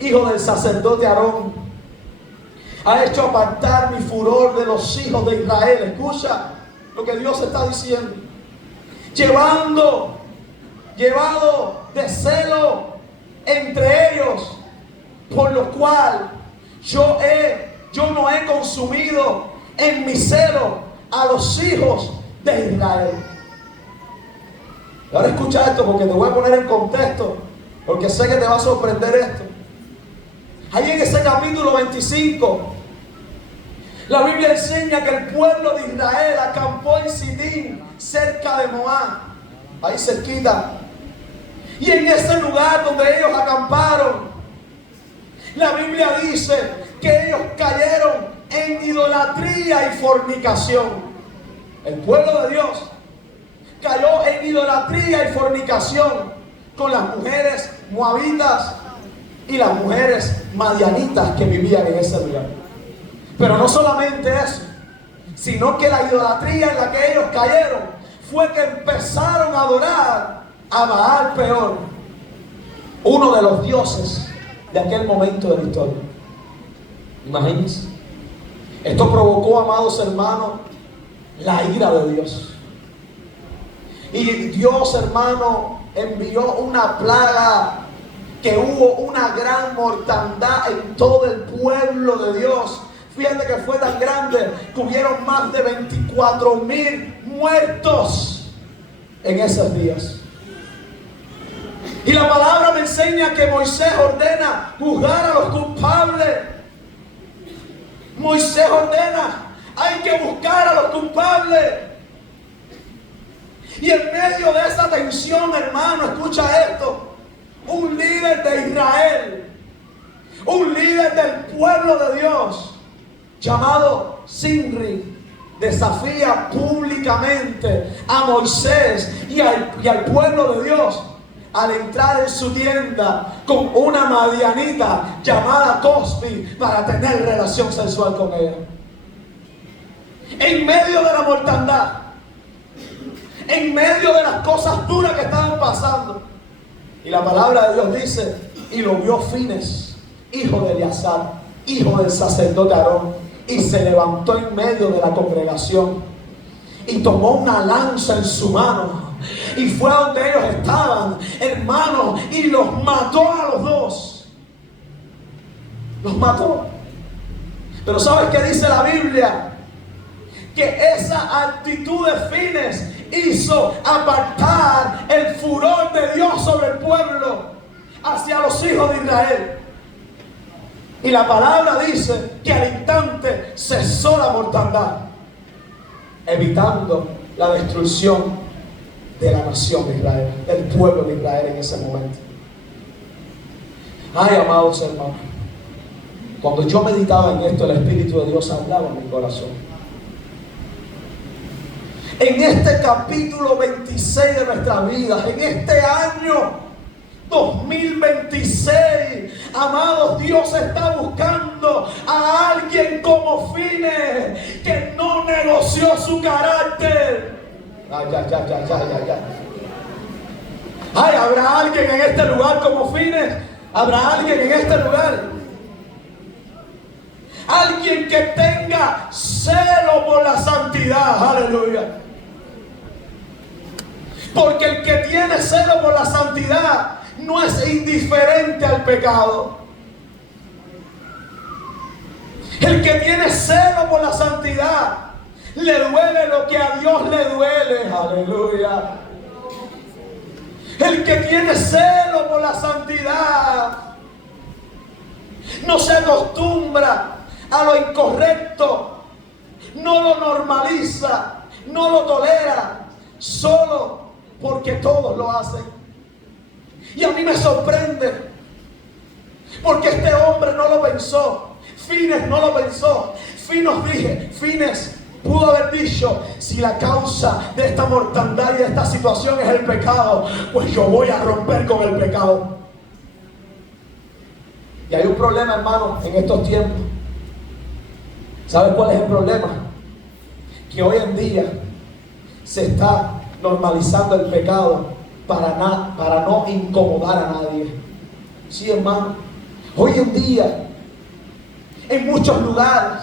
hijo del sacerdote Aarón, ha hecho apartar mi furor de los hijos de Israel. Escucha lo que Dios está diciendo. Llevado de celo entre ellos, por lo cual yo no he consumido en mi celo a los hijos de Israel. Ahora escucha esto, porque te voy a poner en contexto, porque sé que te va a sorprender esto. Ahí en ese capítulo 25, la Biblia enseña que el pueblo de Israel acampó en Sidim, cerca de Moab, ahí cerquita. Y en ese lugar donde ellos acamparon, La Biblia dice que ellos cayeron en idolatría y fornicación. El pueblo de Dios cayó en idolatría y fornicación con las mujeres moabitas y las mujeres madianitas que vivían en ese lugar. Pero no solamente eso, sino que la idolatría en la que ellos cayeron fue que empezaron a adorar a Baal Peor, uno de los dioses de aquel momento de la historia. Imagínense. Esto provocó, amados hermanos, la ira de Dios. Y Dios, hermano, envió una plaga, que hubo una gran mortandad en todo el pueblo de Dios. Fíjate que fue tan grande que hubieron más de 24,000 muertos en esos días. Y la palabra me enseña que Moisés ordena juzgar a los culpables. Moisés ordena, hay que buscar a los culpables. Y en medio de esa tensión, hermano, escucha esto, un líder de Israel, un líder del pueblo de Dios, llamado Zimri, desafía públicamente a Moisés y al pueblo de Dios al entrar en su tienda con una madianita llamada Cosbi para tener relación sexual con ella. En medio de la mortandad, en medio de las cosas duras que estaban pasando. Y la palabra de Dios dice, y lo vio Fines, hijo de Eleazar, hijo del sacerdote Aarón, y se levantó en medio de la congregación y tomó una lanza en su mano y fue a donde ellos estaban, hermanos, y los mató a los dos. Los mató. Pero ¿sabes qué dice la Biblia? Que esa actitud de Fines hizo apartar el furor de Dios sobre el pueblo hacia los hijos de Israel. Y la palabra dice que al instante cesó la mortandad, evitando la destrucción de la nación de Israel, del pueblo de Israel en ese momento. Ay, amados hermanos, cuando yo meditaba en esto, el Espíritu de Dios hablaba en mi corazón. En este capítulo 26 de nuestras vidas, en este año 2026, amados, Dios está buscando a alguien como Fines, que no negoció su carácter. Ay, ¿habrá alguien en este lugar como Fines? ¿Habrá alguien en este lugar? Alguien que tenga celo por la santidad. Aleluya. Porque el que tiene celo por la santidad no es indiferente al pecado. El que tiene celo por la santidad, le duele lo que a Dios le duele. Aleluya. El que tiene celo por la santidad no se acostumbra a lo incorrecto, no lo normaliza, no lo tolera, solo porque todos lo hacen. Y a mí me sorprende, porque este hombre no lo pensó, Fines no lo pensó. Fines pudo haber dicho, si la causa de esta mortandad y de esta situación es el pecado, pues yo voy a romper con el pecado. Y hay un problema, hermano, en estos tiempos. ¿Sabes cuál es el problema? Que hoy en día se está normalizando el pecado para no incomodar a nadie. Sí, hermano. Hoy en día, en muchos lugares,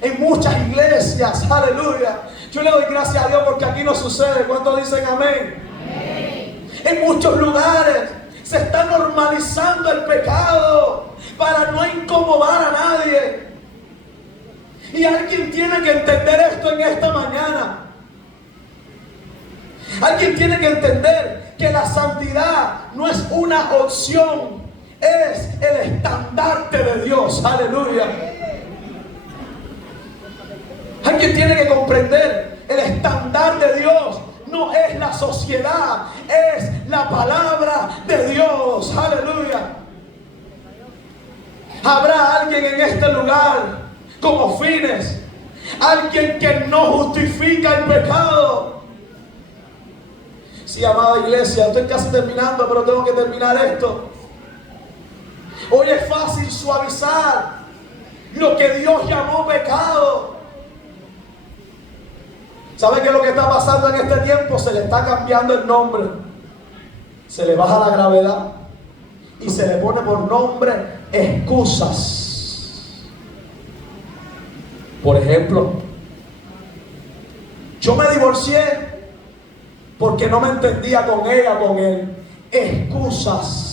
en muchas iglesias, aleluya, yo le doy gracias a Dios porque aquí no sucede. ¿Cuántos dicen amén? Amén. En muchos lugares se está normalizando el pecado para no incomodar a nadie. Y alguien tiene que entender esto en esta mañana. Alguien tiene que entender que la santidad no es una opción, es el estandarte de Dios. Aleluya. Alguien tiene que comprender, el estandarte de Dios no es la sociedad, es la palabra de Dios. Aleluya. Habrá alguien en este lugar como Fines, alguien que no justifica el pecado. Sí, amada iglesia, estoy casi terminando, pero tengo que terminar esto. Hoy es fácil suavizar lo que Dios llamó pecado. ¿Sabe qué es lo que está pasando en este tiempo? Se le está cambiando el nombre. Se le baja la gravedad y se le pone por nombre excusas. Por ejemplo, yo me divorcié porque no me entendía con ella o con él. Excusas.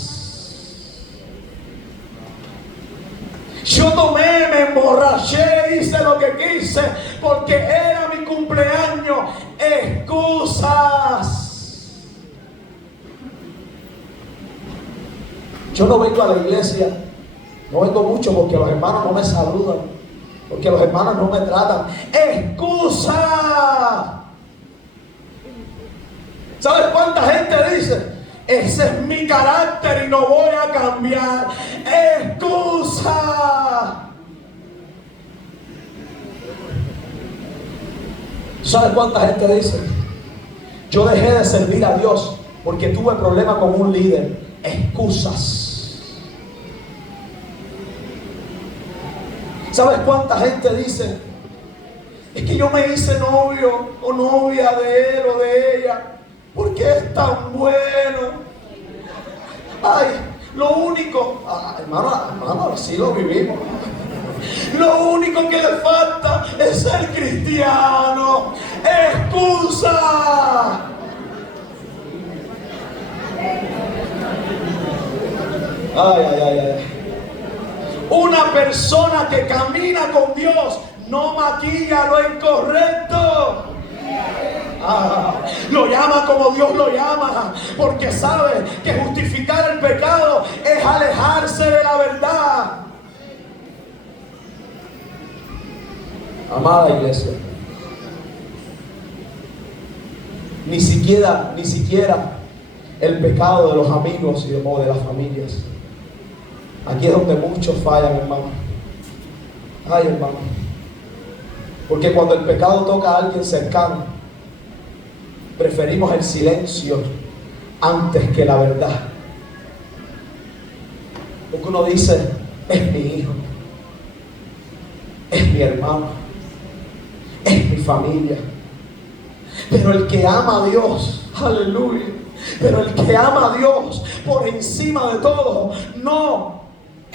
Yo tomé, me emborraché, hice lo que quise porque era mi cumpleaños. Excusas. Yo no vengo a la iglesia, no vengo mucho porque los hermanos no me saludan, porque los hermanos no me tratan. ¡Excusa! ¿Sabes cuánta gente dice? Ese es mi carácter y no voy a cambiar. ¡Excusa! ¿Sabes cuánta gente dice? Yo dejé de servir a Dios porque tuve problemas con un líder. Excusas. ¿Sabes cuánta gente dice? Es que yo me hice novio o novia de él o de ella porque es tan bueno. Ay, lo único, hermano, así lo vivimos. Lo único que le falta es ser cristiano. ¡Excusa! Ay. Una persona que camina con Dios no maquilla lo incorrecto. Lo llama como Dios lo llama, porque sabe que justificar el pecado es alejarse de la verdad. Amada iglesia, ni siquiera el pecado de los amigos o de las familias. Aquí es donde muchos fallan, hermano. Ay, hermano. Porque cuando el pecado toca a alguien cercano, preferimos el silencio antes que la verdad. Porque uno dice, es mi hijo, es mi hermano, es mi familia. Pero el que ama a Dios, aleluya, pero el que ama a Dios por encima de todo, no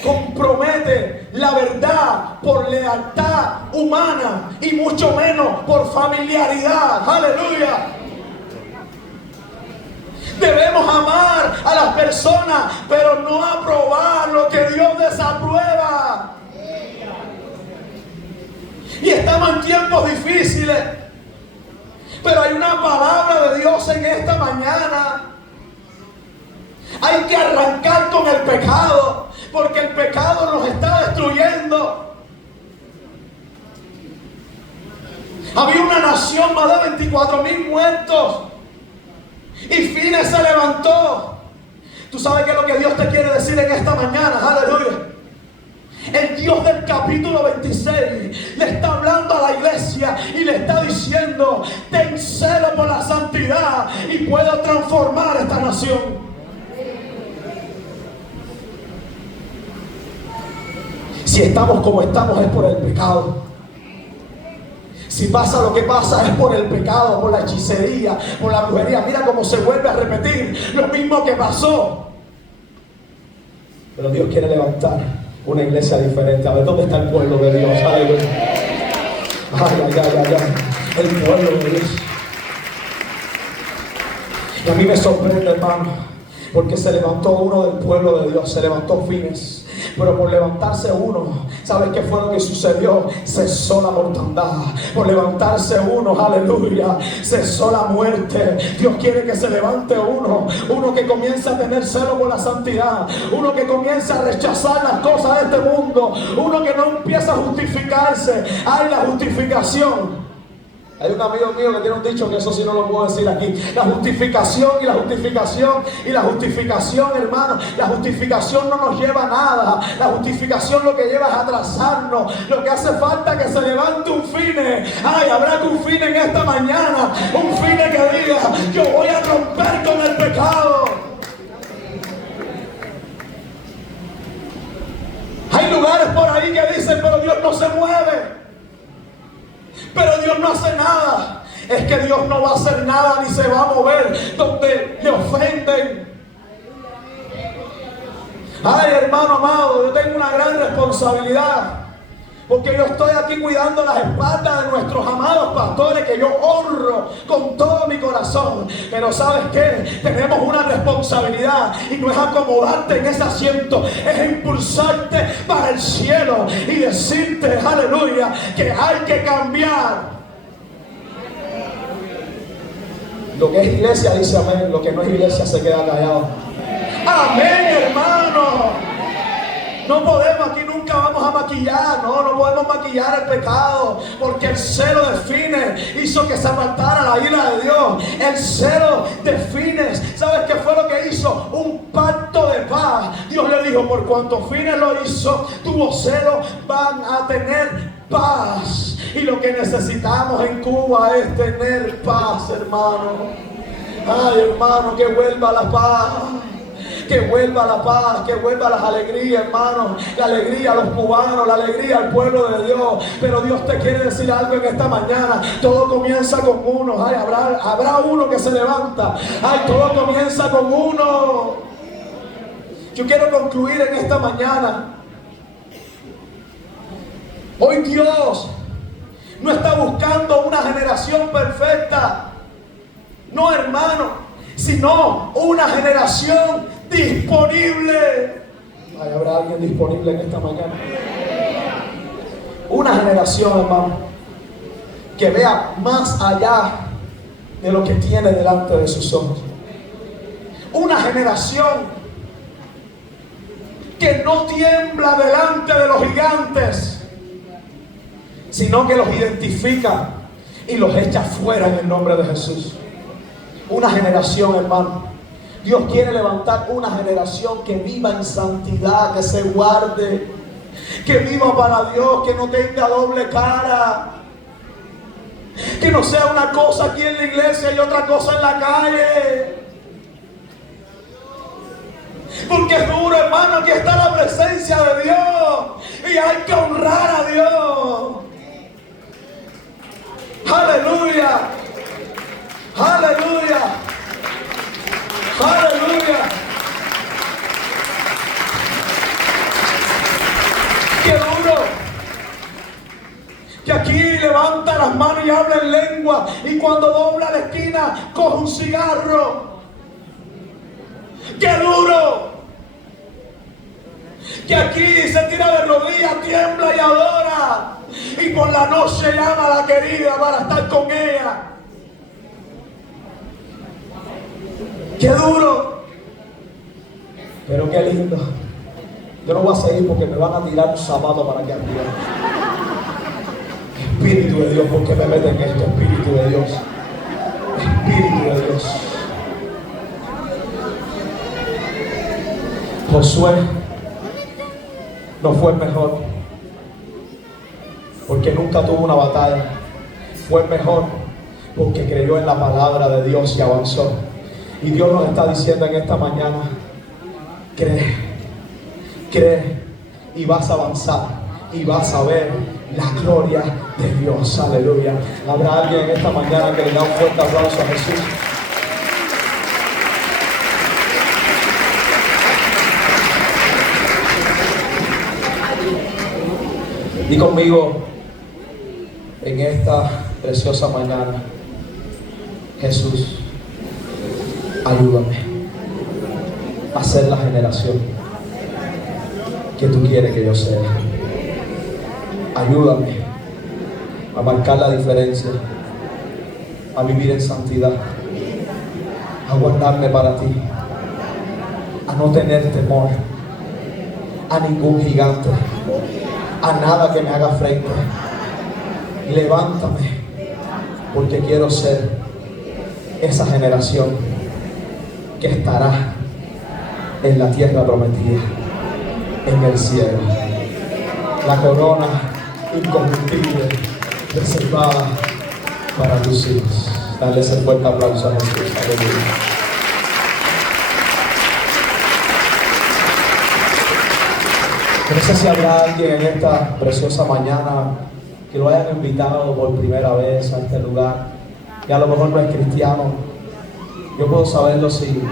compromete la verdad por lealtad humana y mucho menos por familiaridad. Aleluya. Debemos amar a las personas, pero no aprobar lo que Dios desaprueba. Y estamos en tiempos difíciles, pero hay una palabra de Dios en esta mañana. Hay que arrancar con el pecado, porque el pecado nos está destruyendo. Había una nación, más de 24,000 muertos, y Fines se levantó. ¿Tú sabes qué es lo que Dios te quiere decir en esta mañana? Aleluya. El Dios del capítulo 26 le está hablando a la iglesia y le está diciendo: ten celo por la santidad y puedo transformar esta nación. Si estamos como estamos es por el pecado. Si pasa lo que pasa es por el pecado, por la hechicería, por la brujería. Mira cómo se vuelve a repetir lo mismo que pasó. Pero Dios quiere levantar una iglesia diferente. A ver, ¿dónde está el pueblo de Dios? Aleluya. Ay. El pueblo de Dios. Y a mí me sorprende, hermano, porque se levantó uno del pueblo de Dios, se levantó Fines. Pero por levantarse uno, ¿sabes qué fue lo que sucedió? Cesó la mortandad. Por levantarse uno, aleluya, cesó la muerte. Dios quiere que se levante uno que comience a tener celo por la santidad, uno que comience a rechazar las cosas de este mundo, uno que no empieza a justificarse. Hay la justificación. Hay un amigo mío que tiene un dicho que eso sí no lo puedo decir aquí. La justificación y la justificación y la justificación, hermano. La justificación no nos lleva a nada. La justificación lo que lleva es a atrasarnos. Lo que hace falta es que se levante un fine. Ay, habrá que un fine en esta mañana. Un fine que diga, yo voy a romper con el pecado. Hay lugares por ahí que dicen, pero Dios no se mueve. Pero Dios no hace nada. Es que Dios no va a hacer nada ni se va a mover donde le ofenden. Ay, hermano amado, yo tengo una gran responsabilidad. Porque yo estoy aquí cuidando las espaldas de nuestros amados pastores, que yo honro con todo mi corazón. Pero ¿sabes qué? Tenemos una responsabilidad, y no es acomodarte en ese asiento, es impulsarte para el cielo y decirte, aleluya, que hay que cambiar. Lo que es iglesia dice amén, lo que no es iglesia se queda callado. Amén, hermano. No podemos, aquí nunca vamos a maquillar, no podemos maquillar el pecado, porque el celo de fines hizo que se apartara la ira de Dios. El celo de fines, ¿sabes qué fue lo que hizo? Un pacto de paz. Dios le dijo, por cuanto fines lo hizo, tuvo celo, van a tener paz. Y lo que necesitamos en Cuba es tener paz, hermano. Ay, hermano, que vuelva la paz. Que vuelva la paz, que vuelva las alegrías, hermano. La alegría a los cubanos, la alegría al pueblo de Dios. Pero Dios te quiere decir algo en esta mañana. Todo comienza con uno. Ay, habrá uno que se levanta. Ay, todo comienza con uno. Yo quiero concluir en esta mañana. Hoy Dios no está buscando una generación perfecta. No, hermano, sino una generación disponible. Ay, ¿habrá alguien disponible en esta mañana? Una generación, hermano, que vea más allá de lo que tiene delante de sus ojos. Una generación que no tiembla delante de los gigantes, sino que los identifica y los echa fuera en el nombre de Jesús. Una generación, hermano. Dios quiere levantar una generación que viva en santidad, que se guarde, que viva para Dios, que no tenga doble cara, que no sea una cosa aquí en la iglesia y otra cosa en la calle. Porque es duro, hermano, aquí está la presencia de Dios y hay que honrar a Dios. Aleluya, aleluya, aleluya. Qué duro que aquí levanta las manos y habla en lengua, y cuando dobla la esquina coge un cigarro. Qué duro que aquí se tira de rodillas, tiembla y adora, y por la noche llama a la querida para estar con ella. Qué duro, pero qué lindo. Yo no voy a seguir porque me van a tirar un zapato para que arriba. Espíritu de Dios, ¿por qué me meten en esto? Espíritu de Dios, Espíritu de Dios. Josué no fue el mejor porque nunca tuvo una batalla. Fue el mejor porque creyó en la palabra de Dios y avanzó. Y Dios nos está diciendo en esta mañana: cree, cree, y vas a avanzar y vas a ver la gloria de Dios. Aleluya. Habrá alguien en esta mañana que le da un fuerte aplauso a Jesús. Y conmigo en esta preciosa mañana: Jesús, ayúdame a ser la generación que tú quieres que yo sea. Ayúdame a marcar la diferencia, a vivir en santidad, a guardarme para ti, a no tener temor a ningún gigante, a nada que me haga frente. Levántame porque quiero ser esa generación que estará en la tierra prometida, en el cielo. La corona incorruptible reservada para tus hijos. Dale ese fuerte aplauso a Jesús. Aleluya. No sé si habrá alguien en esta preciosa mañana que lo hayan invitado por primera vez a este lugar, que a lo mejor no es cristiano. Yo puedo saberlo si